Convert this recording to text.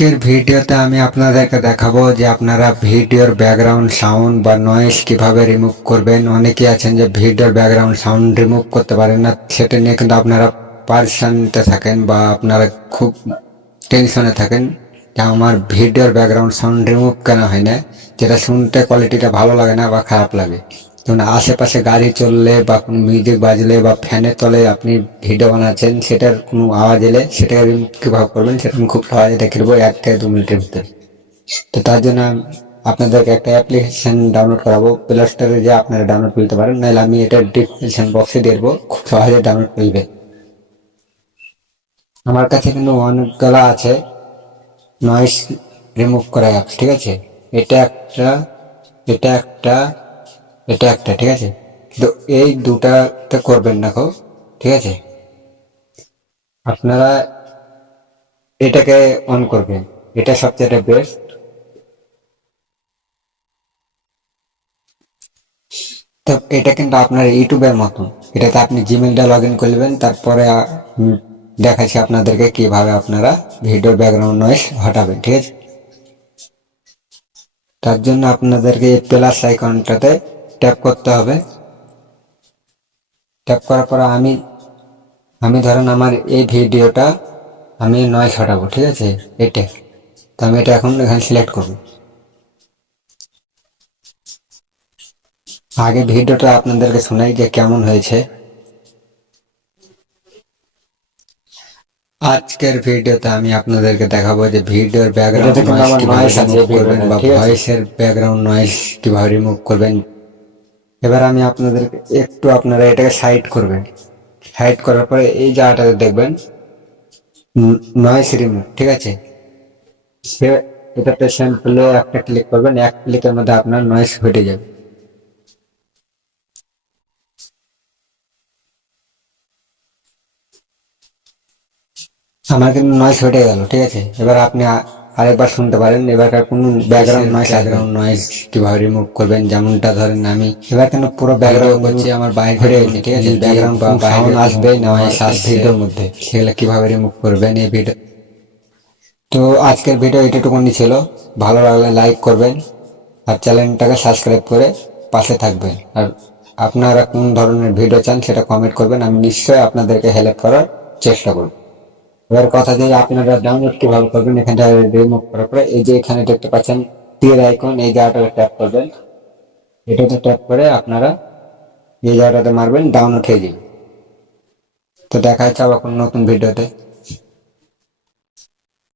আজকের ভিডিওতে আমি আপনাদেরকে দেখাবো যে আপনারা ভিডিওর ব্যাকগ্রাউন্ড সাউন্ড বা নয়েজ কিভাবে রিমুভ করবেন। অনেকেই আছেন যে ভিডিওর ব্যাকগ্রাউন্ড সাউন্ড রিমুভ করতে পারেন না, সেটা নিয়ে কিন্তু আপনারা পারেশানিতে থাকেন বা আপনারা খুব টেনশনে থাকেন যে আমার ভিডিওর ব্যাকগ্রাউন্ড সাউন্ড রিমুভ কেন হয় না, যেটা শুনতে কোয়ালিটিটা ভালো লাগে না বা খারাপ লাগে। যেমন আশেপাশে গাড়ি চললে বা কোনো মিউজিক বাজলে বা ফ্যানের তলে আপনি ভিডিও বানাচ্ছেন, সেটার কোনো আওয়াজ এলে সেটাকে রিমুভ কীভাবে করবেন সেটা আমি খুব সহজে দেখে দেবো 1 থেকে 2 মিনিটের ভিতরে। তো তার জন্য আপনাদেরকে একটা অ্যাপ্লিকেশন ডাউনলোড করাবো, প্লে স্টোরে যে আপনারা ডাউনলোড করতে পারেন, নাহলে আমি এটা ডিসক্রিপশন বক্সে দিয়ে দেবো, খুব সহজে ডাউনলোড করবে। আমার কাছে কিন্তু অনেকগুলো আছে নয়েজ রিমুভ করা অ্যাপস, ঠিক আছে। এটা একটা, এটা একটা, এটা একটা, ঠিক আছে। তো এই দুটাতে করবেন না গো, ঠিক আছে। আপনারা এটাকে অন করবেন, এটা সবচেয়ে বেস্ট। তো এটা কিন্তু আপনার ইউটিউবের মতো, এটাতে আপনি জিমেলটা লগ ইন করবেন, তারপরে দেখাচ্ছি আপনাদেরকে কিভাবে আপনারা ভিডিও ব্যাকগ্রাউন্ড নয়েজ হটাবেন, ঠিক আছে। তার জন্য আপনাদেরকে এই প্লাস আইকনটাতে ট্যাপ করতে হবে। ট্যাপ করার পর আমি ধরেন আমার এই ভিডিওটা আমি নয়েজ হটাবো, ঠিক আছে, এটা। তো আমি এটা এখন এখানে সিলেক্ট করব। আগে ভিডিওটা আপনাদেরকে শোনাই যে কেমন হয়েছে। আজকের ভিডিওতে আমি আপনাদেরকে দেখাবো যে ভিডিওর ব্যাকগ্রাউন্ড নয়েজ কিভাবে রিমুভ করবেন বা ভয়েসের ব্যাকগ্রাউন্ড নয়েজ কিভাবে রিমুভ করবেন। এবার আমি আপনাদেরকে একটু, আপনারা এটাকে সাইড করবেন। সাইড করার পরে এই জায়গাটাতে দেখবেন নয়েজ রিমুভ, ঠিক আছে। এটাতে স্যাম্পলে একটা ক্লিক করবেন, 1 ক্লিকের মধ্যে আপনার নয়েজ হটে যাবে। আমার কিন্তু নয়েজ হটে গেল, ঠিক আছে। এবার আপনি আরেকবার শুনতে পারেন। এবার কোনো ব্যাকগ্রাউন্ড নয়েজ কিভাবে রিমুভ করবেন, যেমনটা ধরেন আমি এবার কিন্তু পুরো ব্যাকগ্রাউন্ড করছি, আমার বাইরে হয়ে গেছে, ঠিক আছে। ব্যাকগ্রাউন্ড বা সাউন্ড আসবে, নয়েজ আসবে ভিডিওর মধ্যে, সেগুলো কিভাবে রিমুভ করবেন এই ভিডিও। তো আজকের ভিডিও এটুকুনি ছিল। ভালো লাগলে লাইক করবেন আর চ্যানেলটাকে সাবস্ক্রাইব করে পাশে থাকবেন। আর আপনারা কোন ধরনের ভিডিও চান সেটা কমেন্ট করবেন, আমি নিশ্চয়ই আপনাদেরকে হেল্প করার চেষ্টা করব। এবার কথা যে আপনারা ডাউনলোড কিভাবে করবেন, এখানটা রিমুভ করার পরে এই যে এখানে দেখতে পাচ্ছেন তীর আইকন, এই জায়গাটাতে ট্যাপ করবেন। এটাতে ট্যাপ করে আপনারা এই জায়গাটাতে মারবেন, ডাউনলোড হয়ে যাবে। তো দেখা হচ্ছে আবার কোনো নতুন ভিডিওতে।